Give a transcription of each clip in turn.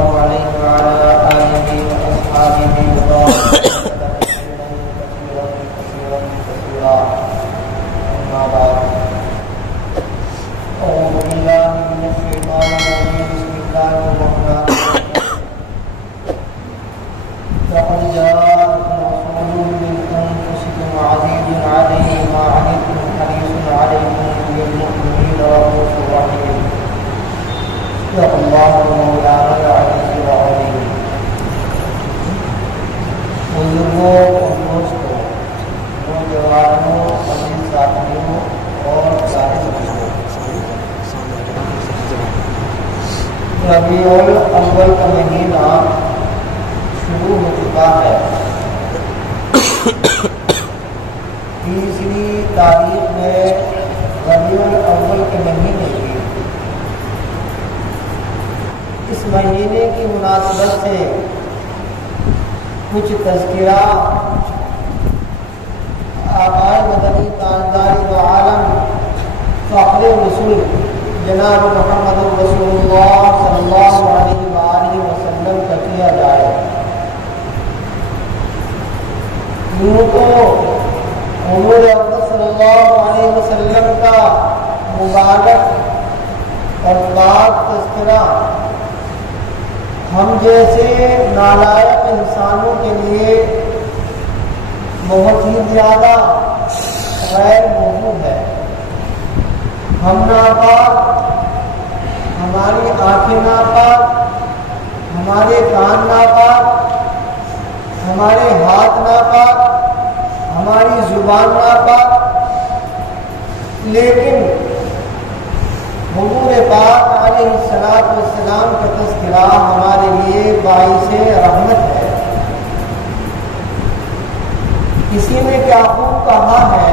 الله عليه وعلى آله وأصحابه كثيرا أما بعد أعوذ بالله من الشيطان الرجيم بسم الله الرحمن الرحيم لقد جاءكم رسول من أنفسكم عزيز عليه ما عنتم حريص عليكم بالمؤمنين رؤوف رحيم صدق الله مولانا العزيز العظيم. بزرگوں اور دوستوں، نوجوانوں، عزیز ساتھیوں اور سارے ربیع الاول کا مہینہ شروع ہو چکا ہے. تیسری تاریخ میں ربیع الاول کے مہینے کی اس مہینے کی مناسبت سے کچھ تذکرہ آقائے مدنی تاجدار دو عالم فخر رسول جناب محمد رسول اللہ صلی اللہ علیہ وآلہ وسلم کا کیا جائے. یوں تو حضور اقدس صلی اللہ علیہ وسلم کا مبارک اور پاک تذکرہ ہم جیسے نالائق انسانوں کے لیے بہت ہی زیادہ غیر موجود ہے. ہم ناپاک، ہماری آنکھیں ناپاک، ہمارے کان ناپاک، ہمارے ہاتھ ناپاک، ہماری زبان ناپاک، لیکن حضور پاک علیہ السلام کا تذکرہ ہمارے لیے باعث رحمت ہے. کسی نے کیا خوب کہا ہے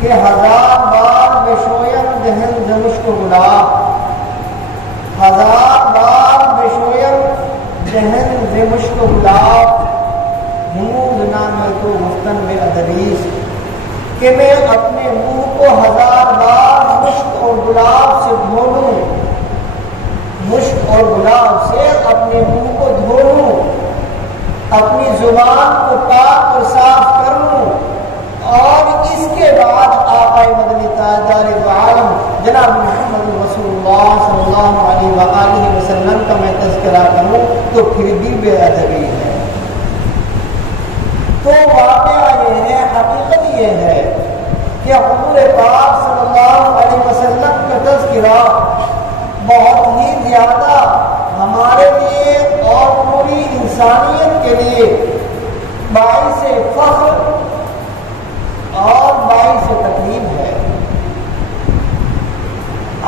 کہ 1000 بار بشویم دہن زمشک گلاب، 1000 بار بشویم دہن زمشک گلاب، ہوں نام تو گفتن میں ادریس، کہ میں اپنے منہ کو 1000 بار مشک اور گلاب سے دھو لوں، مشک اور گلاب سے اپنے منہ کو دھو لوں، اپنی زبان کو پاک اور صاف کر لوں، اور اس کے بعد آقا مدنی تاجدار دو عالم جناب محمد رسول اللہ صلی اللہ علیہ وآلہ وسلم کا میں تذکرہ کروں تو پھر بھی بے ادبی ہے. تو واقعہ یہ ہے، حقیقت یہ ہے کہ حضور پاک صلی اللہ علیہ وسلم کا تذکرہ بہت ہی زیادہ ہمارے لیے اور پوری انسانیت کے لیے باعث فخر اور باعث تکلیف ہے.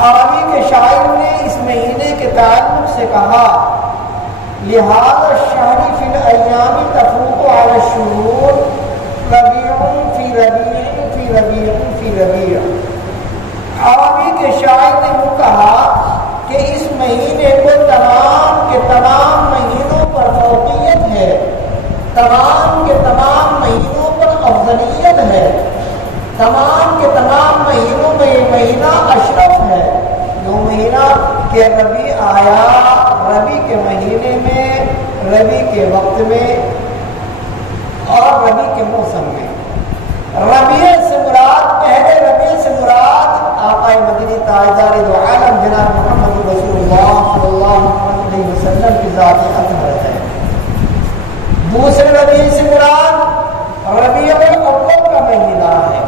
عربی کے شاعر نے اس مہینے کے تعلق سے کہا لہذا الشہر فی الایام تفوق علی الشہور ربیع فی ربیع فی ربیع فی ربیع. عربی کے شاعر نے وہ کہا کہ اس مہینے کو تمام کے تمام مہینوں پر فوقیت ہے، تمام کے تمام مہینوں پر افضلیت ہے، تمام کے تمام مہینوں میں یہ مہینہ اشرف ہے. جو مہینہ کہ ربیع آیا، ربیع کے مہینے میں، ربیع کے وقت میں اور ربیع کے موسم میں. ربیع سے مراد، پہلے ربیع سے مراد آقا مدنی تاجدار دو عالم جناب محمد رسول اللہ صلی اللہ علیہ وسلم کی ذات اطہر ہے. دوسرے ربیع سے مراد ربیع الاول کا مہینہ ہے،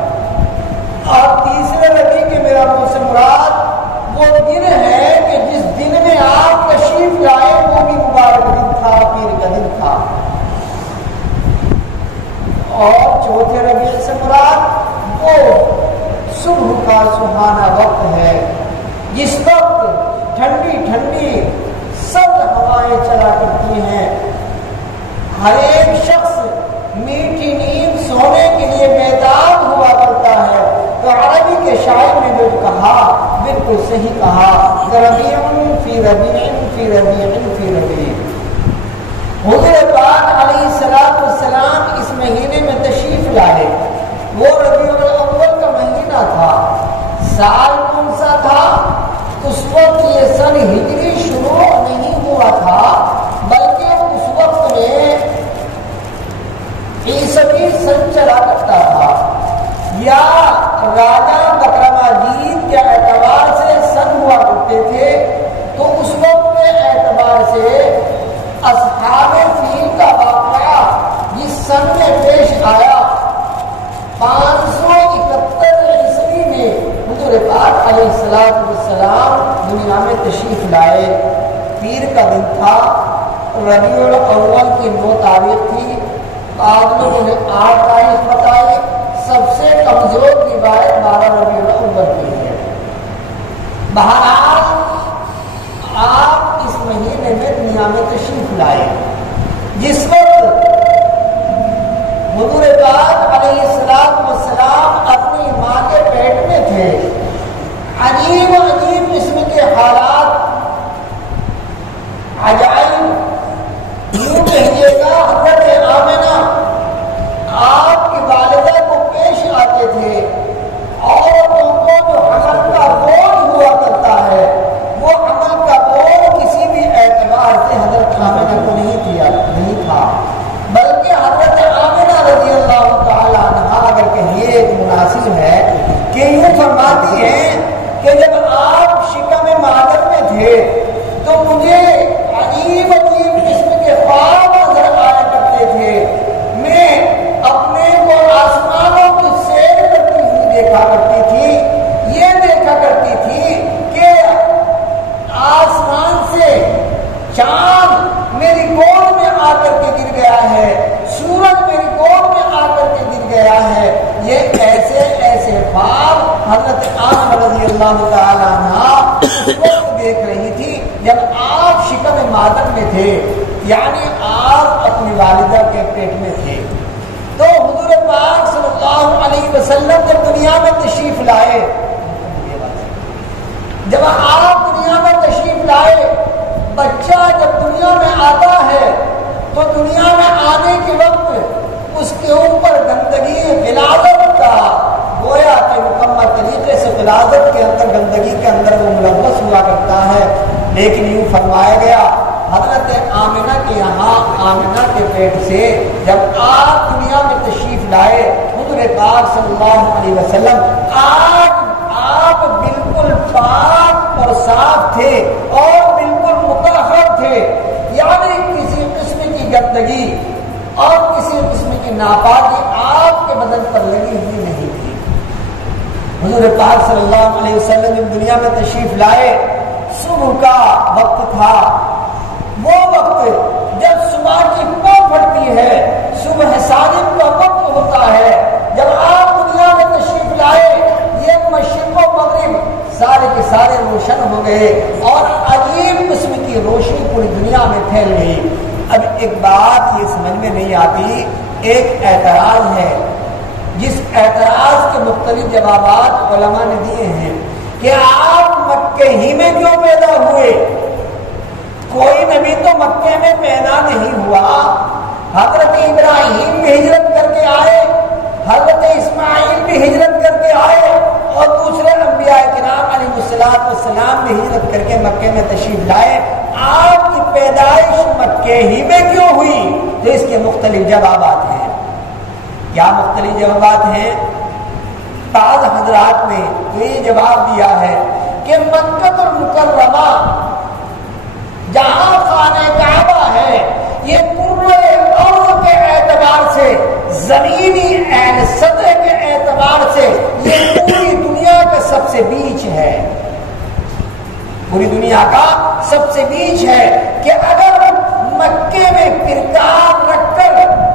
اور تیسرے ربیع کے میرا سے مراد وہ دن ہے کہ جس دن میں آپ تشریف لائے وہ بھی مبارک دن تھا، پیر کا دن تھا. اور چوتھے ربیع سے مراد وہ صبح کا سہانا وقت ہے جس وقت ٹھنڈی ٹھنڈی سرد ہوائیں چلا کرتی ہیں، ہر ایک شخص میٹھی نیند سونے کے لیے بیدار ہوا کرتا ہے. تو عربی کے شاعر نے جو کہا بالکل صحیح کہا، ربیع فی ربیع فی ربیع فی ربیع. حضور پاک علیہ السلام اس مہینے میں تشریف لائے. وہ ربیع الاول کا مہینہ تھا. سال کون سا تھا؟ اس وقت یہ سن ہجری شروع نہیں ہوا تھا، میں تشریف لائے، پیر کا دن تھا، ربیع الاول کی 9 تاریخ تھی، بعد لوگوں نے 8 تاریخ بتائی، سب سے کمزور روایت 12 ربیع الاول کی ہے۔ بہرحال آپ اس مہینے میں دنیا میں تشریف لائے، جس وقت حضور پاک علیہ السلام اپنی ماں کے پیٹ میں تھے، عجیب عجیب قسم کے حالات، عجائب، یوں کہیے گا حضرت آمنہ آپ کی والدہ کو پیش آتے تھے، عورتوں کو جو حمل کا بوجھ ہوا کرتا ہے وہ حمل کا بوجھ کسی بھی اعتبار سے حضرت آمنہ کو نہیں تھا، بلکہ حضرت آمنہ رضی اللہ تعالیٰ عنہا اگر کہیے مناسب ہے کہ یوں فرماتی ہیں کہ جب آپ شکم مادر میں تھے تو مجھے عجیب عجیب قسم کے خواب نظر آیا کرتے تھے، میں اپنے کو آسمانوں کی سیر کرتی ہوئی دیکھا کرتی تھی، یہ دیکھا کرتی تھی کہ آسمان سے چاند میری گود میں آ کر کے گر گیا ہے، سورج میری گود میں آ کر کے گر گیا ہے، یہ ایسے ایسے خواب حضرت آمنہ رضی اللہ تعالیٰ عنہا اس وقت دیکھ رہی تھی جب آپ شکم مادر میں تھے، یعنی آپ اپنی والدہ کے پیٹ میں تھے۔ تو حضور پاک صلی اللہ علیہ وسلم جب دنیا میں تشریف لائے، جب آپ دنیا میں تشریف لائے، بچہ جب دنیا میں آتا ہے تو دنیا میں آنے کے وقت اس کے اوپر گندگی غلاظت کا گویا کہ مکمل طریقے سے غلاظت کے اندر گندگی کے اندر وہ ملوث ہوا کرتا ہے، لیکن یوں فرمایا گیا حضرت آمنہ کے یہاں آمنہ کے پیٹ سے جب آپ دنیا میں تشریف لائے حضور پاک صلی اللہ علیہ وسلم آپ بالکل پاک اور صاف تھے اور بالکل مطہر تھے، یعنی کسی قسم کی گندگی اور کسی قسم کی ناپاکی آپ کے بدن پر لگی ہوئی نہیں تھی۔ حضور پاک صلی اللہ علیہ وسلم جب دنیا میں تشریف لائے، صبح کا وقت تھا، وہ وقت جب صبح کی پاں پھٹتی ہے، صبح صادق کا وقت ہوتا ہے، جب آپ دنیا میں تشریف لائے یہ مشرق و مغرب سارے کے سارے روشن ہو گئے اور عجیب قسم کی روشنی پوری دنیا میں پھیل گئی۔ اب ایک بات یہ سمجھ میں نہیں آتی، ایک اعتراض ہے جس اعتراض کے مختلف جوابات علماء نے دیے ہیں کہ آپ مکے ہی میں کیوں پیدا ہوئے؟ کوئی نبی تو مکے میں پیدا نہیں ہوا، حضرت ابراہیم بھی ہجرت کر کے آئے، حضرت اسماعیل بھی ہجرت کر کے آئے اور دوسرے انبیاء کرام علیہ السلام بھی ہجرت کر کے مکے میں تشریف لائے، آپ کی پیدائش مکے ہی میں کیوں ہوئی؟ تو اس کے مختلف جوابات ہیں۔ کیا مختلف جوابات ہیں؟ بعض حضرات نے یہ جواب دیا ہے کہ مکہ المکرمہ جہاں خانہ کعبہ ہے یہ پورے ارض کے اعتبار سے، زمینی سطح کے اعتبار سے یہ پوری دنیا کا سب سے بیچ ہے، پوری دنیا کا سب سے بیچ ہے کہ اگر مکے میں پرکار رکھ کر،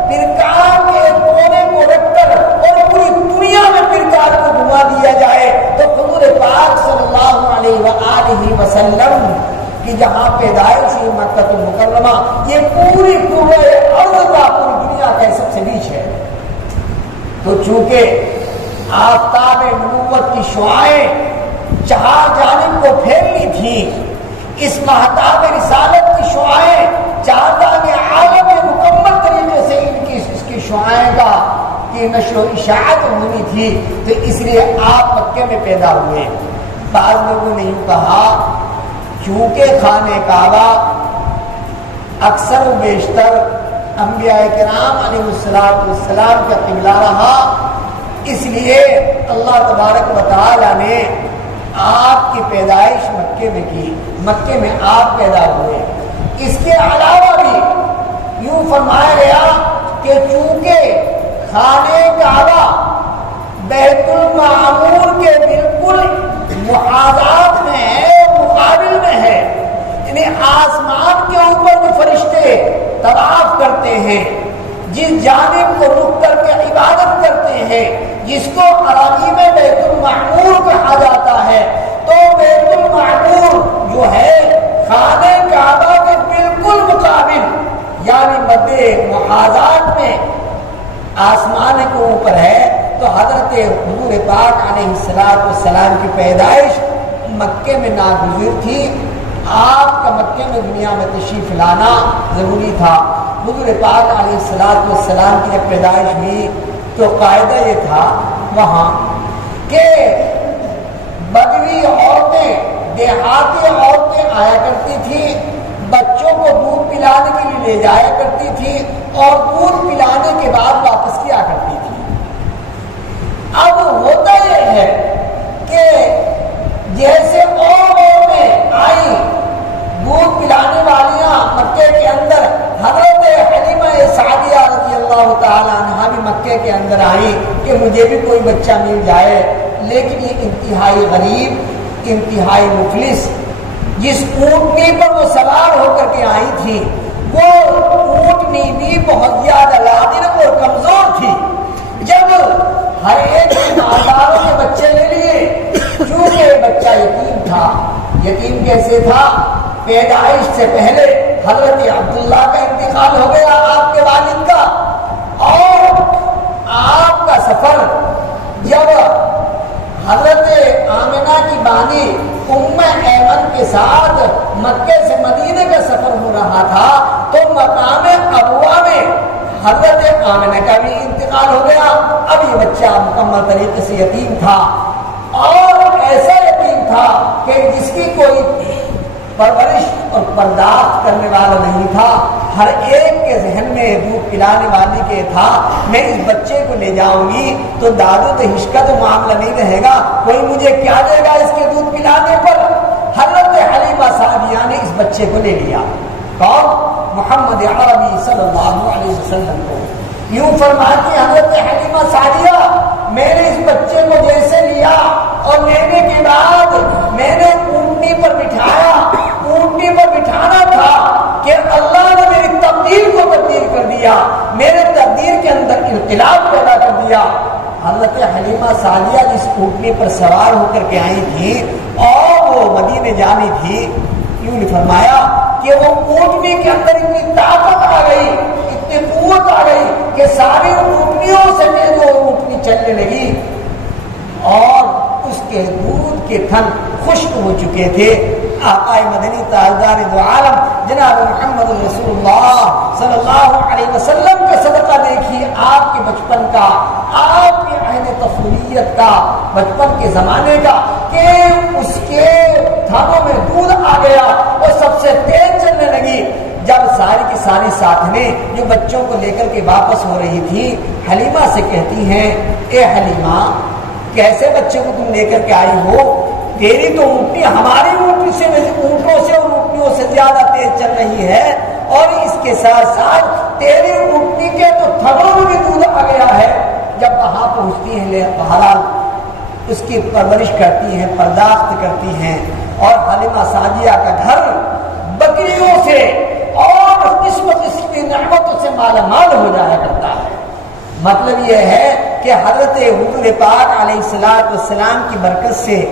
پرکار کے کونے کو رکھ کر اور پوری دنیا میں پرکار کو گھما دیا جائے تو حضور پاک صلی اللہ علیہ وآلہ وسلم کی جہاں پیدائش ہوئی مکہ المکرمہ یہ پوری ارض کا، پوری دنیا کا سب سے بیچ ہے۔ تو چونکہ آفتاب نبوت کی شعاعیں چار جانب کو پھیلنی تھی، اس مہتاب رسالت کی شعاعیں چاردان عالم میں مکمل طریقے سے اس کی شعاعیں کا کی نشر و اشاعت ہونی تھی، تو اس لیے آپ مکے میں پیدا ہوئے۔ بعض لوگوں نے یوں کہا کیونکہ خانہ کعبہ اکثر و بیشتر انبیاء کرام علیہ السلام کا قبلہ رہا، اس لیے اللہ تبارک و تعالی نے آپ کی پیدائش مکے میں کی، مکے میں آپ پیدا ہوئے۔ اس کے علاوہ بھی یوں فرمایا گیا کہ چونکہ خانہ کعبہ بیت المعمور کے بالکل محاذات میں ہے، مقابل میں آسمان کے اوپر جو فرشتے طواف کرتے ہیں، جس جانب کو رخ کر کے عبادت کرتے ہیں، جس کو عربی میں بیت المعمور کہا جاتا ہے، تو بیت المعمور جو ہے خانہ کعبہ کے بالکل مقابل یعنی مد محاذات میں آسمان کے اوپر ہے۔ تو حضرت حضور پاک علیہ السلام کی پیدائش مکے میں ناگزیر تھی، آپ کا مکے میں دنیا میں تشریف لانا ضروری تھا۔ حضور پاک علیہ السلام کی جب پیدائش ہوئی تو قاعدہ یہ تھا وہاں کہ بدوی عورتیں، دیہاتی عورتیں آیا کرتی تھی، بچوں کو دودھ پلانے کے لیے لے جایا کرتی تھی اور دودھ پلانے کے بعد واپس کیا کرتی تھی۔ اب ہوتا یہ ہے کہ جیسے اور عورتیں آئیں دودھ پلانے والیاں مکے کے اندر، حضرت حلیمہ سعدیہ رضی اللہ تعالی عنہا بھی مکے کے اندر آئیں کہ مجھے بھی کوئی بچہ مل جائے، لیکن یہ انتہائی غریب، انتہائی مفلس، جس اونٹنی پر وہ سوار ہو کر کے آئی تھی وہ اونٹنی بھی بہت زیادہ لادر اور کمزور تھی۔ جب ہر ایک مالداروں کے بچے لے لیے، چونکہ بچہ یتیم تھا۔ یتیم کیسے تھا؟ پیدائش سے پہلے حضرت عبداللہ کا انتقال ہو گیا، آپ کے والد کا، اور آپ کا سفر جب حضرت آمنہ کی بانی ام ایمن کے ساتھ مکے سے مدینے کا سفر ہو رہا تھا تو مقام ابوا میں حضرت آمنہ کا بھی انتقال ہو گیا۔ اب یہ بچہ مکمل طریقے سے یتیم تھا، اور ایسا یتیم تھا کہ جس کی کوئی پرورش اور پرداخت کرنے والا نہیں تھا۔ ہر ایک کے ذہن میں دودھ پلانے والی کے تھا میں اس بچے کو لے جاؤں گی تو دادو دہش کا تو معاملہ نہیں رہے گا، کوئی مجھے کیا دے گا اس کے دودھ پلانے پر۔ حضرت حلیمہ سعدیہ نے اس بچے کو لے لیا، کون؟ محمد عربی صلی اللہ علیہ وسلم کو۔ یوں فرماتی حضرت حلیمہ سعدیہ میں نے اس بچے کو جیسے لیا اور لینے کے بعد میں نے اونٹنی پر بٹھایا، اونٹنی پر بٹھانا تھا کہ اللہ نے میری تقدیر کو تبدیل کر دیا، میرے تقدیر کے اندر انقلاب پیدا کر دیا۔ حضرت حلیمہ سعدیہ جس اونٹنی پر سوار ہو کر کے آئی تھی اور وہ مدینے جانی تھی، یوں نے فرمایا کہ وہ اونٹنی کے اندر اتنی طاقت آ گئی، اتنی قوت آ گئی کہ ساری اونٹنیوں سے تیز وہ اونٹنی چلنے لگی اور اس کے دودھ کے تھن خشک ہو چکے تھے۔ آقا مدنی تاجدار دو عالم جناب محمد رسول اللہ صلی اللہ علیہ وسلم کا صدقہ دیکھیے، آپ کے بچپن کا، آپ کے عہد طفولیت کا، بچپن کے زمانے کا، کہ اس کے تھنوں میں دودھ آ گیا اور سب سے تیز چلنے لگی۔ جب ساری کی ساری ساتھنے جو بچوں کو لے کر کے واپس ہو رہی تھی، حلیمہ سے کہتی ہیں اے حلیمہ کیسے بچے کو تم لے کر کے آئی ہو؟ تیری تو اونٹنی ہماری اونٹنی سے، اونٹوں سے اور اونٹنیوں سے زیادہ تیز چل رہی ہے، اور اس کے ساتھ ساتھ تیری اونٹنی کے تو تھنوں میں بھی دودھ آ گیا ہے۔ جب وہاں پہنچتی ہیں بہرحال اس کی پرورش کرتی ہیں، پرداخت کرتی ہیں، اور حلیمہ سعدیہ کا گھر بکریوں سے اور قسمت اس کی نعمتوں سے مالا مال ہو جایا کرتا ہے۔ مطلب یہ ہے کہ حضرت حضور پاک علیہ السلام کی برکت سے،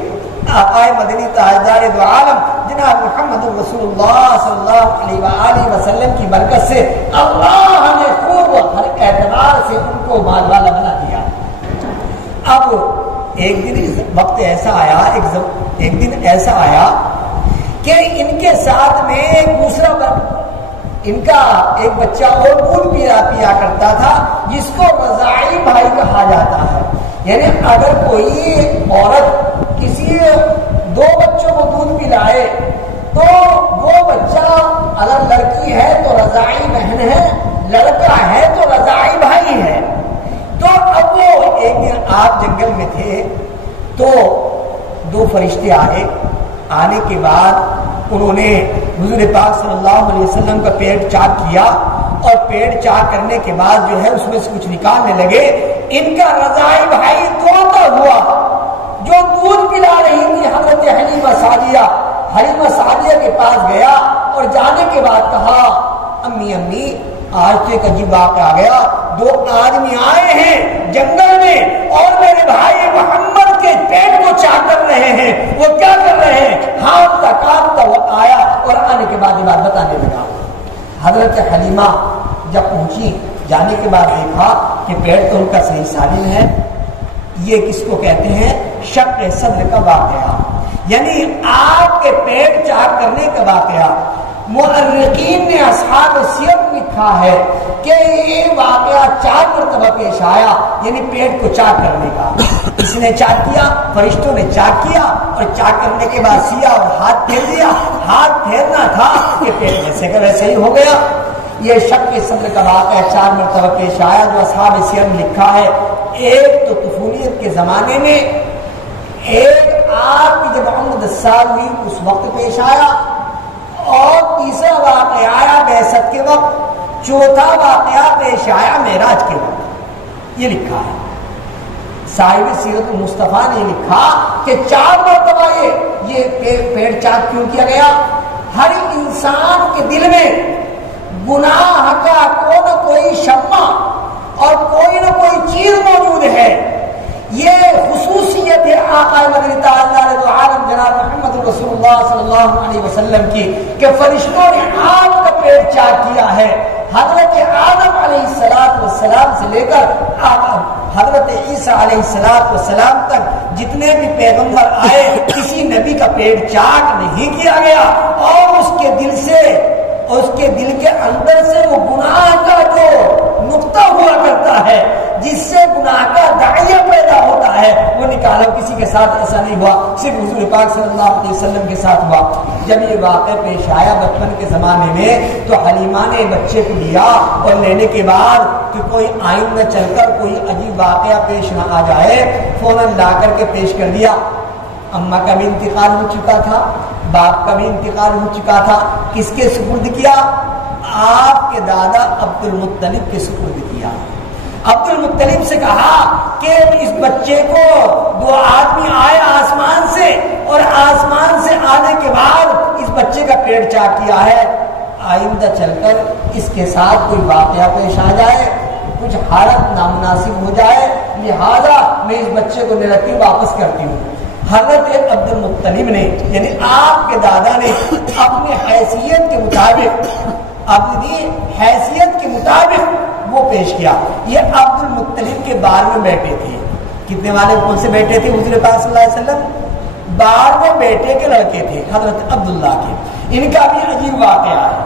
آقا مدنی تاجدار دو عالم جناب محمد رسول اللہ صلی اللہ علیہ وآلہ وسلم کی برکت سے اللہ نے خوب ہر اعتبار سے ان کو مال والا بنا دیا۔ اب ایک دن وقت ایسا آیا، ایک دن ایسا آیا کہ ان کے ساتھ میں ایک دوسرا ان کا ایک بچہ اور دودھ پیا کرتا تھا جس کو رضاعی بھائی کہا جاتا ہے۔ یعنی اگر کوئی عورت کسی دو بچوں کو دودھ پلائے تو وہ بچہ اگر لڑکی ہے تو رضاعی بہن ہے، لڑکا ہے تو رضاعی بھائی ہے۔ تو اب وہ ایک دن آپ جنگل میں تھے تو دو فرشتے آئے، آنے کے بعد انہوں نے حضور پاک صلی اللہ علیہ وسلم کا پیٹ چاک کیا، اور پیٹ چاک کرنے کے بعد جو ہے اس میں سے کچھ نکالنے لگے۔ ان کا رضاعی بھائی توتا ہوا جو دودھ پلا رہی تھی حضرت حلیمہ سعدیہ کے پاس گیا اور اور جانے کے بعد کہا امی امی آج تو ایک عجیب واقعہ آ گیا، 2 آدمی آئے ہیں جنگل میں اور میرے بھائی محمد کے پیٹ کو چاک کر رہے ہیں۔ وہ کیا کر رہے ہیں؟ ہانپتا کانپتا وہ آیا اور آنے کے بعد یہ بات بتانے لگا۔ حضرت حلیمہ جب پہنچی، جانے کے بعد دیکھا کہ پیٹ تو ان کا صحیح سالم ہے۔ یہ کس کو کہتے ہیں؟ شق صدر کا واقعہ، یعنی آپ کے پیٹ چاک کرنے کا واقعہ۔ مؤرخین نے اصحاب سیر لکھا ہے کہ یہ واقعہ 4 مرتبہ پیش آیا، یعنی پیٹ کو چاک کرنے کا۔ اس نے چاک کیا، فرشتوں نے چاک کیا، اور چاک کرنے کے بعد سیا اور ہاتھ پھیر دیا۔ ہاتھ پھیرنا تھا کہ پیٹ ویسے کا ویسے ہی ہو گیا۔ یہ شق صدر کا واقعہ 4 مرتبہ پیش آیا جو اصحاب سیر میں لکھا ہے۔ ایک تو طفولیت کے زمانے میں، ایک آپ کی جب عمر 10 سال ہوئی اس وقت پیش آیا، اور تیسرا واقعہ آیا بعثت کے وقت، چوتھا واقعہ پیش آیا معراج کے وقت۔ یہ لکھا ہے صاحب سیرت المصطفیٰ نے لکھا کہ 4 مرتبہ یہ پیٹ چاک کیوں کیا گیا؟ ہر انسان کے دل میں گناہ کا کوئی نہ کوئی شمع اور کوئی نہ کوئی چیز موجود ہے۔ یہ خصوصیت ہے آقا مدنی تاجدار عالم جناب محمد رسول اللہ صلی اللہ علیہ وسلم کی کہ فرشتوں نے آپ کا پیٹ چاک کیا ہے۔ حضرت آدم علیہ السلام سے لے کر حضرت عیسیٰ علیہ السلام تک جتنے بھی پیغمبر آئے کسی نبی کا پیٹ چاک نہیں کیا گیا، اور اس کے دل سے، اس کے دل کے اندر سے وہ گناہ کا جو نقطہ ہوا کرتا ہے، جس سے گناہ کا داعیہ پیدا ہوتا ہے، وہ نکالا۔ کسی کے ساتھ ایسا نہیں ہوا، صرف حضور پاک صلی اللہ علیہ وسلم کے ساتھ ہوا۔ جب یہ واقعہ پیش آیا بچپن کے زمانے میں، تو حلیمہ نے بچے کو لیا، اور لینے کے بعد کہ کوئی آئندہ چل کر کوئی عجیب واقعہ پیش نہ آ جائے، فوراً لا کر کے پیش کر دیا۔ اماں کا بھی انتقال ہو چکا تھا، باپ کا بھی انتقال ہو چکا تھا۔ کس کے سپرد کیا؟ آپ کے دادا عبد المطلب کے سپرد کیا۔ عبد المطلب سے کہا کہ اس بچے کو 2 آدمی آئے آسمان سے، اور آسمان سے آنے کے بعد اس بچے کا پیٹ چاک کیا ہے، آئندہ چل کر اس کے ساتھ کوئی واقعہ پیش آ جائے، کچھ حالت نامناسب ہو جائے، لہذا میں اس بچے کو نرتی واپس کرتی ہوں۔ حضرت عبد المطلب نے، یعنی آپ کے دادا نے اپنے حیثیت کے مطابق، اپنی حیثیت کے مطابق وہ پیش کیا۔ یہ عبد المطلب کے 12ویں بیٹے تھے۔ کتنے والے کون سے بیٹے تھے حضور پاک صلی اللہ علیہ وسلم؟ 12ویں بیٹے کے لڑکے تھے حضرت عبداللہ کے۔ ان کا بھی عجیب واقعہ ہے۔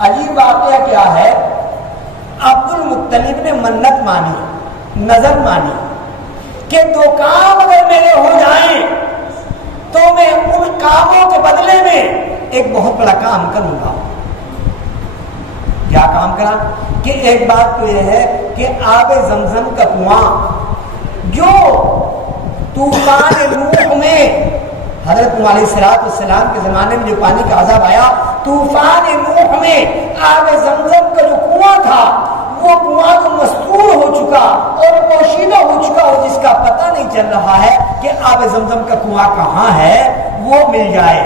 عجیب واقعہ کیا ہے؟ عبد المطلب نے منت مانی، نظر مانی کہ 2 کام اگر میرے ہو جائیں تو میں ان کاموں کے بدلے میں ایک بہت بڑا کام کروں گا۔ کیا کام کرا؟ کہ ایک بات تو یہ ہے کہ آب زمزم کا کنواں جو طوفان نوح میں حضرت نوح علیہ السلام کے زمانے میں جو پانی کا عذاب آیا، طوفان نوح میں آب زمزم کا جو کنواں تھا، وہ کنواں تو مستور ہو چکا اور پوشیدہ ہو چکا ہو، جس کا پتہ نہیں چل رہا ہے کہ آب زمزم کا کنواں کہاں ہے، وہ مل جائے۔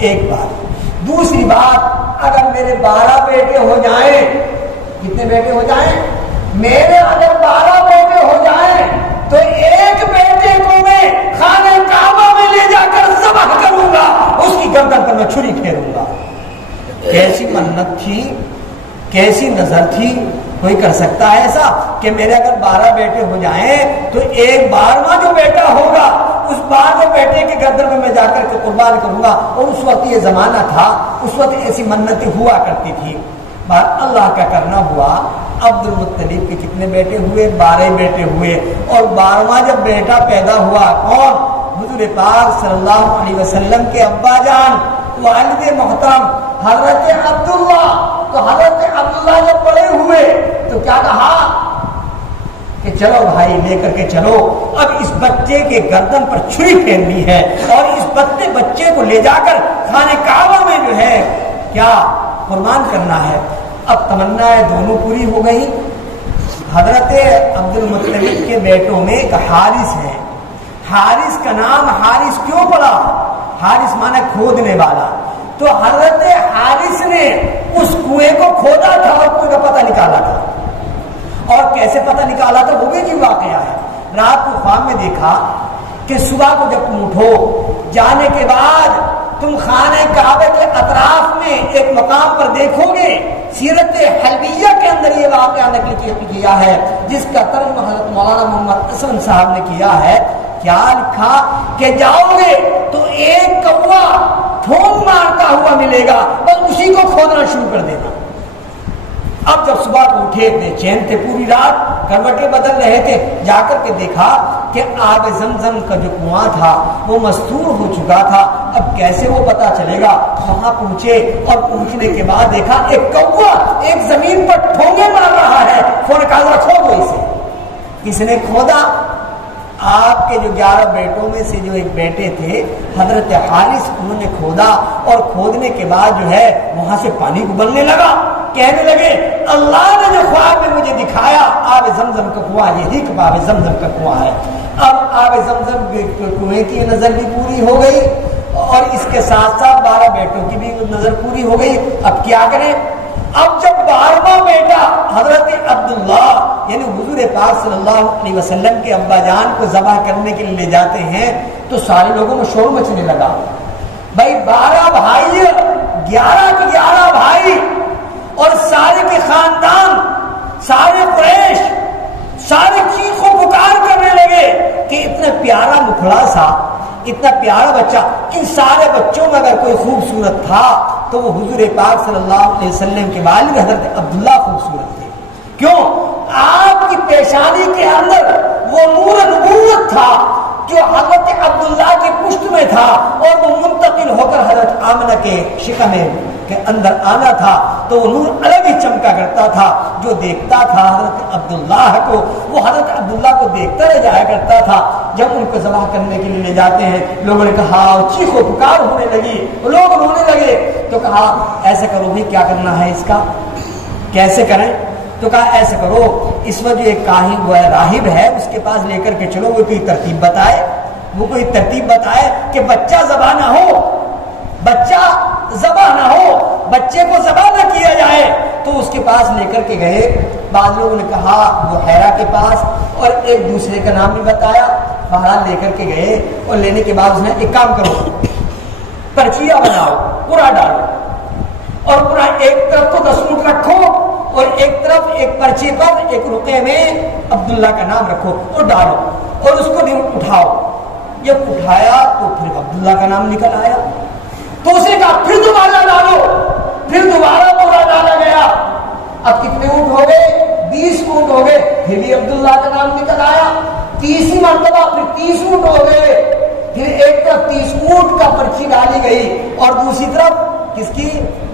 ایک بات۔ دوسری بات، اگر میرے 12 بیٹے ہو جائیں، کتنے بیٹے ہو جائیں؟ میرے اگر 12 بیٹے ہو جائیں تو ایک بیٹے کو میں خانہ کعبہ میں لے جا کر ذبح کروں گا، اس کی گردن پر میں چھری پھیروں گا۔ کیسی منت تھی، کیسی نظر تھی؟ کوئی کر سکتا ہے ایسا کہ میرے اگر 12 بیٹے ہو جائیں تو ایک 12واں جو بیٹا ہوگا اس 12ویں بیٹے کے گردن میں جا کر کے قربان کروں گا؟ اور اس وقت یہ زمانہ تھا، اس وقت ایسی منتیں ہوا کرتی تھی۔ بات اللہ کا کرنا ہوا، عبد المطلب کے کتنے بیٹے ہوئے؟ 12 بیٹے ہوئے، اور 12واں جب بیٹا پیدا ہوا، کون؟ حضور پاک صلی اللہ علیہ وسلم کے ابا جان والد محترم حضرت عبداللہ۔ تو حضرت عبداللہ جب بڑے ہوئے تو کیا کہا کہ چلو بھائی لے کر کے چلو، اب اس بچے کے گردن پر چھری پھیرنی ہے، اور اس بچے کو لے جا کر خانہ کعبہ میں جو ہے کیا قربان کرنا ہے۔ اب تمنا دونوں پوری ہو گئی۔ حضرت عبد المطلب کے بیٹوں میں ایک حارث ہے۔ حارث کا نام حارث کیوں پڑا؟ حارث مانا کھودنے والا۔ تو حضرت حارث نے اس کنویں کو کھودا تھا اور کنویں کا پتہ نکالا تھا. اور کیسے پتہ نکالا تھا وہ بھی واقعہ ہے. رات کو خواب میں دیکھا کہ صبح کو جب تم اٹھو جانے کے بعد تم خانہ کعبہ کے اطراف میں ایک مقام پر دیکھو گے. سیرت حلبیہ کے اندر یہ واقعہ نقل کیا ہے جس کا ترجمہ حضرت مولانا محمد اسلم صاحب نے کیا ہے. کیا لکھا کہ جاؤ گے تو ایک کوا پھونک مارتا ہوا ملے گا، بس اسی کو کھودنا شروع کر دینا. اب جب صبح کو اٹھے بے چین تھے، پوری رات کروٹیں بدل رہے تھے، جا کر کے دیکھا کہ آب زمزم کا جو کنواں تھا وہ مستور ہو چکا تھا. اب کیسے وہ پتا چلے گا؟ وہاں پہنچے اور پہنچنے کے بعد دیکھا ایک کوا ایک زمین پر ٹھونگے مار رہا ہے. فون کہا کھودو اسے. کس نے کھودا؟ آپ کے جو 11 بیٹوں میں سے جو ایک بیٹے تھے حضرت حارث، انہوں نے کھودا اور کھودنے کے بعد جو ہے وہاں سے پانی ابلنے لگا. کہنے لگے اللہ نے جو خواب میں مجھے دکھایا آب زمزم کا کنواں یہی آب زمزم کا کنواں ہے. اب آب زمزم کے کنویں کی نظر بھی پوری ہو گئی اور اس کے ساتھ ساتھ 12 بیٹوں کی بھی نظر پوری ہو گئی. اب کیا کریں؟ اب جب 12واں بیٹا حضرت عبداللہ یعنی حضور پاک صلی اللہ علیہ وسلم کے ابا جان کو ذبح کرنے کے لیے لے جاتے ہیں تو سارے لوگوں میں شور مچنے لگا. بھائی 12 بھائی، 11 کے 11 بھائی اور سارے کے خاندان، سارے قریش، سارے چیخ و پکار کرنے لگے کہ اتنا پیارا مکھڑا سا، اتنا پیارا بچہ، ان سارے بچوں میں اگر کوئی خوبصورت تھا تو وہ حضور پاک صلی اللہ علیہ وسلم کے والد حضرت عبداللہ خوبصورت تھے. کیوں؟ آپ کی پیشانی کے اندر وہ نور نبوت تھا جو حضرت عبداللہ کے پشت میں تھا اور وہ منتقل ہو کر حضرت آمنہ کے شکم کے اندر آنا تھا تو وہ نور الگ ہی چمکا کرتا تھا. جو دیکھتا تھا حضرت عبداللہ کو وہ حضرت عبداللہ کو دیکھتا رہ جایا کرتا تھا. جب ان کو ذبح کرنے کے لیے لے جاتے ہیں لوگوں نے کہا چیخ و پکار ہونے لگی، لوگ رونے لگے تو کہا ایسا کرو بھی کیا کرنا ہے اس کا، کیسے کریں؟ تو کہا ایسا کرو اس وقت جو ایک کاہن وہ راہب ہے اس کے پاس لے کر کے چلو، وہ کوئی ترتیب بتائے، وہ کوئی ترتیب بتائے کہ بچہ ذبح نہ ہو، بچہ ذبح نہ ہو، بچے کو ذبح نہ کیا جائے. تو اس کے پاس لے کر کے گئے. بعض لوگوں نے کہا بحیرہ کے پاس اور ایک دوسرے کا نام بھی بتایا. بہرحال لے کر کے گئے اور لینے کے بعد اس نے ایک کام کرو، پرچیاں بناؤ، پورا ڈالو اور پورا ایک طرف تو 10 اونٹ رکھو اور ایک طرف ایک پرچی پر ایک رقعے میں عبداللہ کا نام رکھو اور ڈالو اور اس کو اٹھاؤ. جب اٹھایا تو پھر عبداللہ کا نام نکل آیا. تو اسے کہا پھر دوبارہ ڈالو، پھر دوبارہ پورا ڈالا گیا. اب کتنے اونٹ ہو گئے؟ 20 اونٹ ہو گئے. پھر بھی عبداللہ کا نام نکل آیا. 30 مرتبہ پھر 30 اونٹ ہو گئے. پھر ایک طرف 30 اونٹ کا پرچی ڈالی گئی اور دوسری طرف کس کی؟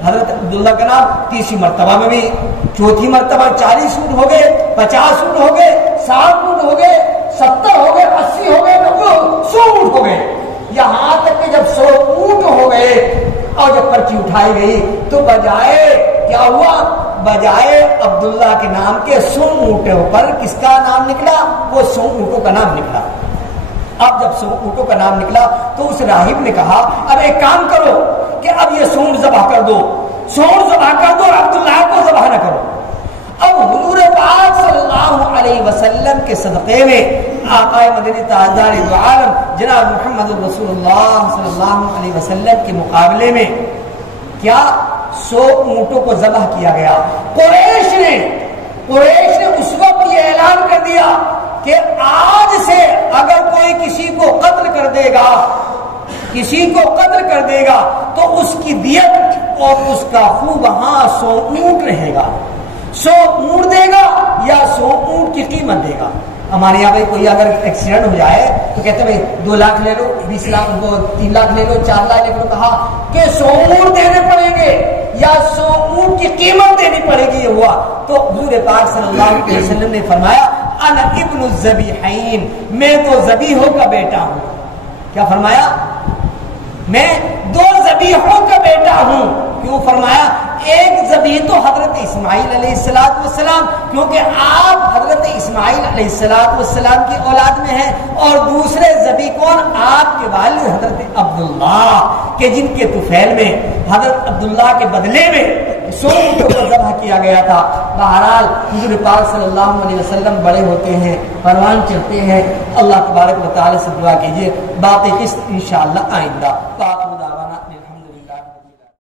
حضرت عبداللہ کا نام. تیسری مرتبہ میں بھی، چوتھی مرتبہ 40 اونٹ ہو گئے، 50 اونٹ ہو گئے، 60 اونٹ ہو گئے، 70 ہو گئے، 80 ہو گئے، 90 100 اونٹ ہو گئے. یہاں تک کہ جب 100 اونٹ ہو گئے اور جب پرچی اٹھائی گئی تو بجائے کیا ہوا؟ بجائے عبداللہ کے نام کے 100 اونٹوں پر کس کا نام نکلا؟ وہ 100 اونٹوں کا نام نکلا. اب جب 100 اونٹوں کا نام نکلا تو اس راہب نے کہا اب ایک کام کرو کہ اب یہ 100 اونٹ ذبح کر دو، 100 اونٹ ذبح کر دو، عبداللہ کو ذبح نہ کرو. اب حضور پاک صلی اللہ علیہ وسلم کے صدقے میں آقا مدنی تاجدار دو عالم جناب محمد رسول اللہ صلی اللہ علیہ وسلم کے مقابلے میں کیا 100 اونٹوں کو ذبح کیا گیا. قریش نے اس وقت یہ اعلان کر دیا کہ آج سے اگر کوئی کسی کو قتل کر دے گا، کسی کو قتل کر دے گا تو اس کی دیت اور اس کا خون وہاں 100 اونٹ رہے گا. 100 اونٹ دے گا یا 100 اونٹ کی قیمت دے گا. ہمارے یہاں بھائی کوئی اگر ایکسیڈنٹ ہو جائے تو کہتے ہیں بھائی 2 لاکھ لے لو، 20 لاکھ، 3 لاکھ لے لو، 4 لاکھ لے لو. کہا کہ 100 اونٹ دینے پڑیں گے یا 100 اونٹ کی قیمت دینی پڑے گی. یہ ہوا تو حضور پاک صلی اللہ علیہ وسلم نے فرمایا انا ابن الذبیحین، میں تو ذبیحوں کا بیٹا ہوں. کیا فرمایا؟ میں 2 ذبیحوں کا بیٹا ہوں. کیوں فرمایا؟ ایک ذبیح تو حضرت اسماعیل علیہ السلام، کیونکہ آپ حضرت اسماعیل علیہ السلام کی اولاد میں ہیں، اور دوسرے ذبیح کون؟ آپ کے والد حضرت عبداللہ. کہ جن کے طفیل میں حضرت عبداللہ کے بدلے میں 100 اونٹوں کو ذبح کیا گیا تھا۔ بہرحال حضور پاک صلی اللہ علیہ وسلم بڑے ہوتے ہیں، پروان چڑھتے ہیں۔ اللہ تبارک و تعالی سے دعا کیجیے باقی قسط انشاءاللہ آئندہ۔